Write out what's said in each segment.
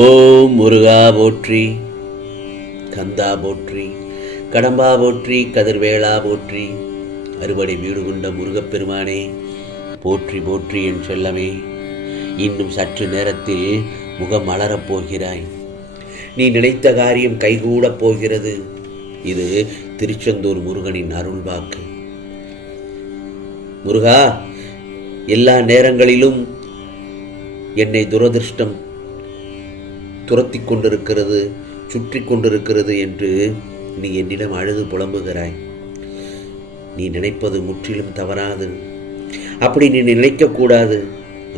ஓம் முருகா போற்றி கந்தா போற்றி கடம்பா போற்றி கதிர்வேளா போற்றி அறுபடை வீடு கொண்ட முருகப்பெருமானே போற்றி போற்றி என் செல்லமே இன்னும் சற்று நேரத்தில் முகம் மலரப் போகிறாய். நீ நினைத்த காரியம் கைகூடப் போகிறது. இது திருச்செந்தூர் முருகனின் அருள் வாக்கு. முருகா எல்லா நேரங்களிலும் என்னை துரதிருஷ்டம் துரத்தி கொண்டிருக்கிறது சுற்றி கொண்டிருக்கிறது என்று நீ என்னிடம் அழுது புலம்புகிறாய். நீ நினைப்பது முற்றிலும் தவறாது. அப்படி நீ நினைக்கக்கூடாது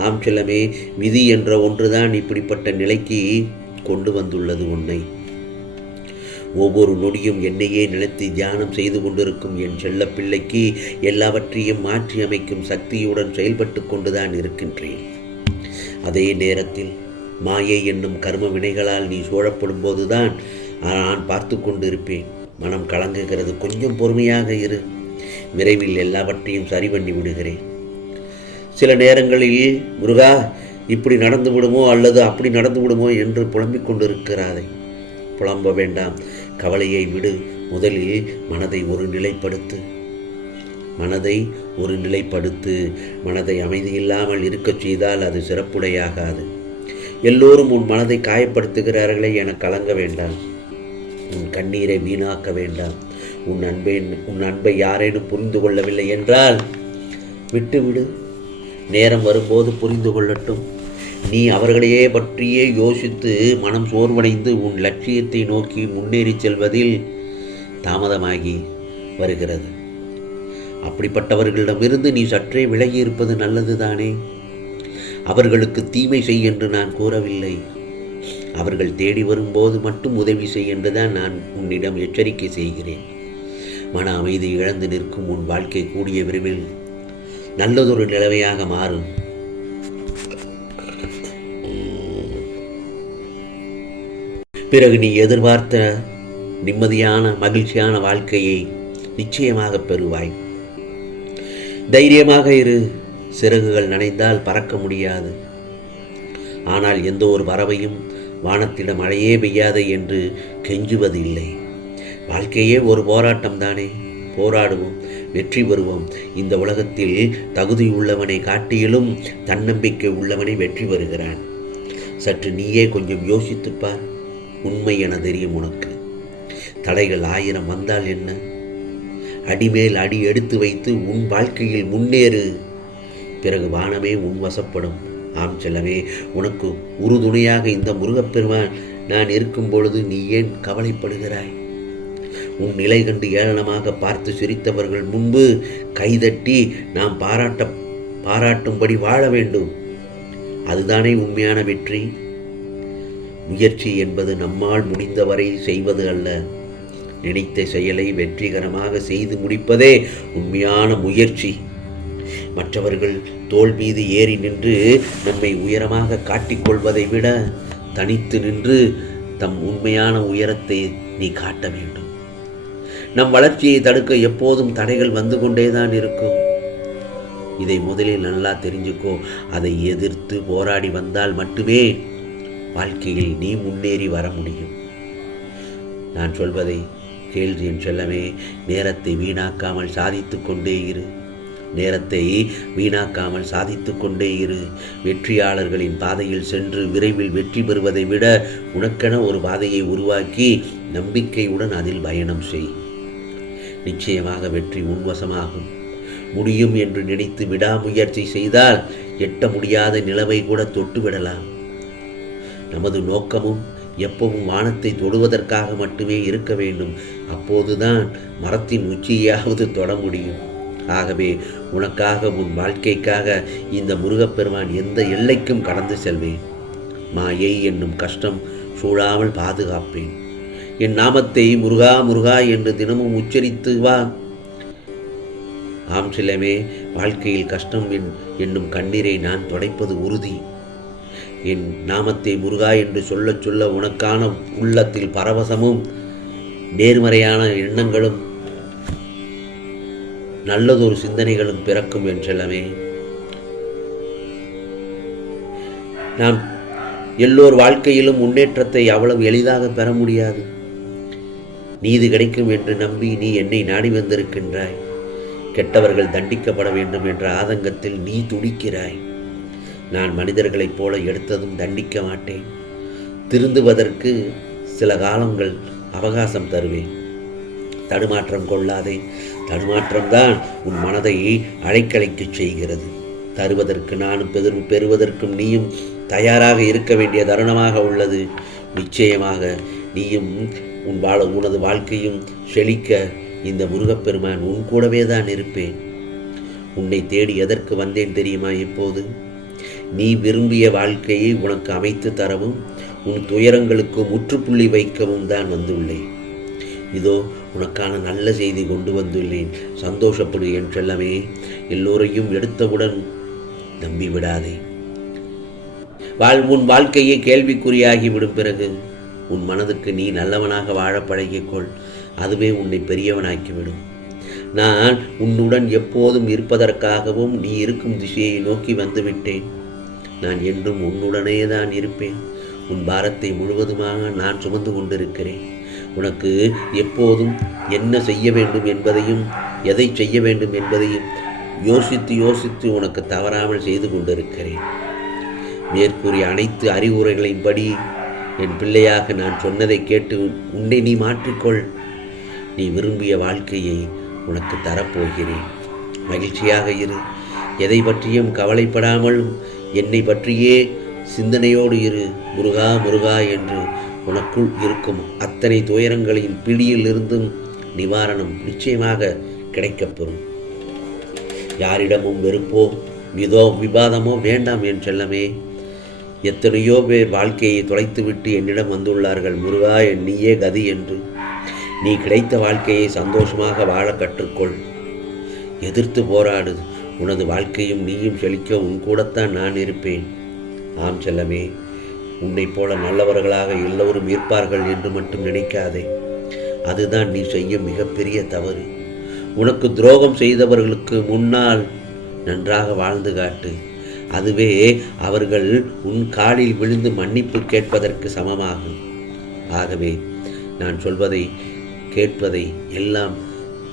ஆம் செல்லமே விதி என்ற ஒன்றுதான் இப்படிப்பட்ட நிலைக்கு கொண்டு வந்துள்ளது உன்னை. ஒவ்வொரு நொடியும் என்னையே நினைத்து தியானம் செய்து கொண்டிருக்கும் என் செல்ல பிள்ளைக்கு எல்லாவற்றையும் மாற்றி அமைக்கும் சக்தியுடன் செயல்பட்டு கொண்டுதான் இருக்கின்றேன். அதே நேரத்தில் மாயை என்னும் கர்ம வினைகளால் நீ சூழப்படும் போதுதான் நான் பார்த்து கொண்டிருப்பேன். மனம் கலங்குகிறது. கொஞ்சம் பொறுமையாக இரு. விரைவில் எல்லாவற்றையும் சரி பண்ணி விடுகிறேன். சில நேரங்களில் முருகா இப்படி நடந்து விடுமோ? அல்லது அப்படி நடந்து விடுமோ? என்று புலம்பிக் கொண்டிருக்கிறாரே புலம்ப வேண்டாம். கவலையை விடு. முதலில் மனதை ஒரு நிலைப்படுத்து. மனதை ஒரு நிலைப்படுத்து. மனதை அமைதியில்லாமல் இருக்கச் செய்தால் அது சிறப்புடையாகாது. எல்லோரும் உன் மனதை காயப்படுத்துகிறார்களே என கலங்க வேண்டாம். உன் கண்ணீரை வீணாக்க வேண்டாம். உன் அன்பை உன் அன்பை யாரேனும் புரிந்து கொள்ளவில்லை என்றால் விட்டுவிடு நேரம் வரும்போது புரிந்து கொள்ளட்டும். நீ அவர்களையே பற்றியே யோசித்து மனம் சோர்வடைந்து உன் லட்சியத்தை நோக்கி முன்னேறி செல்வதில் தாமதமாகி வருகிறது. அப்படிப்பட்டவர்களிடமிருந்து நீ சற்றே விலகி இருப்பது நல்லதுதானே? அவர்களுக்கு தீமை செய் என்று நான் கூறவில்லை. அவர்கள் தேடி வரும்போது மட்டும் உதவி செய் என்றுதான் நான் உன்னிடம் எச்சரிக்கை செய்கிறேன். மன அமைதி இழந்து நிற்கும் உன் வாழ்க்கை கூடிய விரைவில் நல்லதொரு நிலைமையாக மாறும். பிறகு நீ எதிர்பார்த்த நிம்மதியான மகிழ்ச்சியான வாழ்க்கையை நிச்சயமாக பெறுவாய். தைரியமாக இரு. சிறகுகள் நனைந்தால் பறக்க முடியாது. ஆனால் எந்த ஒரு பறவையும் வானத்திடம் மழையே பெய்யாதே என்று கெஞ்சுவது இல்லை வாழ்க்கையே ஒரு போராட்டம் தானே போராடுவோம் வெற்றி பெறுவோம். இந்த உலகத்தில் தகுதி உள்ளவனை காட்டிலும் தன்னம்பிக்கை உள்ளவனை வெற்றி பெறுகிறான். சற்று நீயே கொஞ்சம் யோசித்துப்பார். உண்மை என தெரியும் உனக்கு. தடைகள் ஆயிரம் வந்தால் என்ன? அடிமேல் அடி எடுத்து வைத்து உன் வாழ்க்கையில் முன்னேறு. பிறகு வானமே உன் வசப்படும் ஆம் செல்லவே உனக்கு உறுதுணையாக இந்த முருகப்பெருமான் நான் இருக்கும் பொழுது நீ ஏன் கவலைப்படுகிறாய்? உன் நிலை கண்டு ஏளனமாக பார்த்து சிரித்தவர்கள் முன்பு கைதட்டி நாம் பாராட்ட பாராட்டும்படி வாழ வேண்டும். அதுதானே உண்மையான வெற்றி. முயற்சி என்பது நம்மால் முடிந்தவரை செய்வது அல்ல. நினைத்த செயலை வெற்றிகரமாக செய்து முடிப்பதே உண்மையான முயற்சி. மற்றவர்கள் தோல் மீது ஏறி நின்று நம்மை உயரமாக காட்டிக்கொள்வதை விட தனித்து நின்று தம் உண்மையான உயரத்தை நீ காட்ட வேண்டும். நம் வளர்ச்சியை தடுக்க எப்போதும் தடைகள் வந்து கொண்டேதான் இருக்கும். இதை முதலில் நல்லா தெரிஞ்சுக்கோ. அதை எதிர்த்து போராடி வந்தால் மட்டுமே வாழ்க்கையில் நீ முன்னேறி வர முடியும். நான் சொல்வதை கேள்வி என் செல்லமே நேரத்தை வீணாக்காமல் சாதித்து கொண்டே இரு. நேரத்தை வீணாக்காமல் சாதித்து கொண்டே இரு. வெற்றியாளர்களின் பாதையில் சென்று விரைவில் வெற்றி பெறுவதை விட உனக்கென ஒரு பாதையை உருவாக்கி நம்பிக்கையுடன் அதில் பயணம் செய். நிச்சயமாக வெற்றி உன்வசமாகும் முடியும் என்று நினைத்து விடாமுயற்சி செய்தால் எட்ட முடியாத நிலவை கூட தொட்டுவிடலாம் நமது நோக்கமும் எப்பவும் வானத்தை தொடுவதற்காக மட்டுமே இருக்க வேண்டும். அப்போதுதான் மரத்தின் உச்சியாவது தொட முடியும். ஆகவே உனக்காக உன் வாழ்க்கைக்காக இந்த முருகப்பெருமான் எந்த எல்லைக்கும் கடந்து செல்வேன். மாயை என்னும் கஷ்டம் சூழாமல் பாதுகாப்பேன். என் நாமத்தை முருகா முருகா என்று தினமும் உச்சரித்து வா. ஆம் சிலமே வாழ்க்கையில் கஷ்டம் என் என்னும் கண்ணீரை நான் துடைப்பது உறுதி. என் நாமத்தை முருகா என்று சொல்லச் சொல்ல உனக்கான உள்ளத்தில் பரவசமும் நேர்மறையான எண்ணங்களும் நல்லதொரு சிந்தனைகளும் பிறக்கும் என்றெல்லாமே. நாம் எல்லோர் வாழ்க்கையிலும் முன்னேற்றத்தை அவ்வளவு எளிதாக பெற முடியாது. நீதி கிடைக்கும் என்று நம்பி நீ என்னை நாடி வந்திருக்கின்றாய். கெட்டவர்கள் தண்டிக்கப்பட வேண்டும் என்ற ஆதங்கத்தில் நீ துடிக்கிறாய். நான் மனிதர்களைப் போல எடுத்ததும் தண்டிக்க மாட்டேன். திருந்துவதற்கு சில காலங்கள் அவகாசம் தருவேன். தடுமாற்றம் கொள்ளாதே. தடுமாற்றம்தான் உன் மனதை அழைக்கலைக்கு செய்கிறது. தருவதற்கு நானும் பெரு பெறுவதற்கும் நீயும் தயாராக இருக்க வேண்டிய தருணமாக உள்ளது. நிச்சயமாக நீயும் உன் வாழ உனது வாழ்க்கையும் செழிக்க இந்த முருகப்பெருமான் உன் கூடவே தான் இருப்பேன். உன்னை தேடி எதற்கு வந்தேன் தெரியுமா இப்போது? நீ விரும்பிய வாழ்க்கையை உனக்கு அமைத்து தரவும் உன் துயரங்களுக்கு முற்றுப்புள்ளி வைக்கவும் தான் வந்துள்ளேன். இதோ உனக்கான நல்ல செய்தி கொண்டு வந்துள்ளேன். சந்தோஷப்படு என் செல்லமே. எல்லோரையும் எடுத்தவுடன் நம்பி விடாதே. வாழ் உன் வாழ்க்கையே கேள்விக்குறியாகி விடும் பிறகு உன் மனதுக்கு நீ நல்லவனாக வாழ பழகிக்கொள். அதுவே உன்னை பெரியவனாக்கிவிடும். நான் உன்னுடன் எப்போதும் இருப்பதற்காகவும் நீ இருக்கும் திசையை நோக்கி வந்துவிட்டேன். நான் என்றும் உன்னுடனே தான் இருப்பேன். உன் பாரத்தை முழுவதுமாக நான் சுமந்து கொண்டிருக்கிறேன். உனக்கு எப்போதும் என்ன செய்ய வேண்டும் என்பதையும் எதை செய்ய வேண்டும் என்பதையும் யோசித்து யோசித்து உனக்கு தவறாமல் செய்து கொண்டிருக்கிறேன். மேற்கூறிய அனைத்து அறிவுரைகளின்படி என் பிள்ளையாக நான் சொன்னதை கேட்டு உன்னை நீ மாற்றிக்கொள். நீ விரும்பிய வாழ்க்கையை உனக்கு தரப்போகிறேன். மகிழ்ச்சியாக இரு. எதை பற்றியும் கவலைப்படாமல் என்னை பற்றியே சிந்தனையோடு இரு. முருகா முருகா என்று உனக்குள் இருக்கும் அத்தனை துயரங்களின் பிடியிலிருந்தும் நிவாரணம் நிச்சயமாக கிடைக்கப்பெறும் யாரிடமும் வெறுப்போ விதோ விவாதமோ வேண்டாம் என் செல்லமே. எத்தனையோ பேர் வாழ்க்கையை தொலைத்துவிட்டு என்னிடம் வந்துள்ளார்கள். முருகா என் நீயே கதி என்று. நீ கிடைத்த வாழ்க்கையை சந்தோஷமாக வாழ கற்றுக்கொள். எதிர்த்து போராடு. உனது வாழ்க்கையும் நீயும் செழிக்க உன் கூடத்தான் நான் இருப்பேன். ஆம் செல்லமே. உன்னைப் போல நல்லவர்களாக எல்லோரும் இருப்பார்கள் என்று மட்டும் நினைக்காதே. அதுதான் நீ செய்யும் மிகப்பெரிய தவறு. உனக்கு துரோகம் செய்தவர்களுக்கு முன்னால் நன்றாக வாழ்ந்து காட்டு. அதுவே அவர்கள் உன் காலில் விழுந்து மன்னிப்பு கேட்பதற்கு சமமாகும். ஆகவே நான் சொல்வதை கேட்பதை எல்லாம்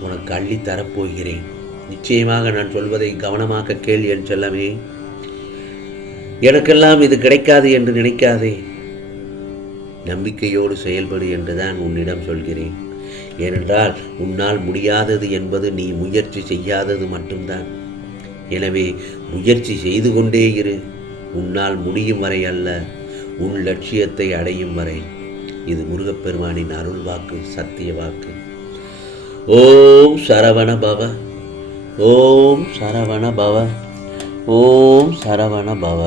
உனக்கு அள்ளித் தரப்போகிறேன் நிச்சயமாக நான் சொல்வதை கவனமாக கேள் என் செல்லமே. எனக்கெல்லாம் இது கிடைக்காது என்று நினைக்காதே. நம்பிக்கையோடு செயல்படு என்றுதான் உன்னிடம் சொல்கிறேன். ஏனென்றால் உன்னால் முடியாதது என்பது நீ முயற்சி செய்யாதது மட்டும்தான். எனவே முயற்சி செய்து கொண்டே இரு. உன்னால் முடியும் வரை அல்ல உன் லட்சியத்தை அடையும் வரை. இது முருகப்பெருமானின் அருள் வாக்கு சத்திய வாக்கு. ஓம் சரவண பவ ஓம் சரவண பவ. ஓம் சரவண பவ.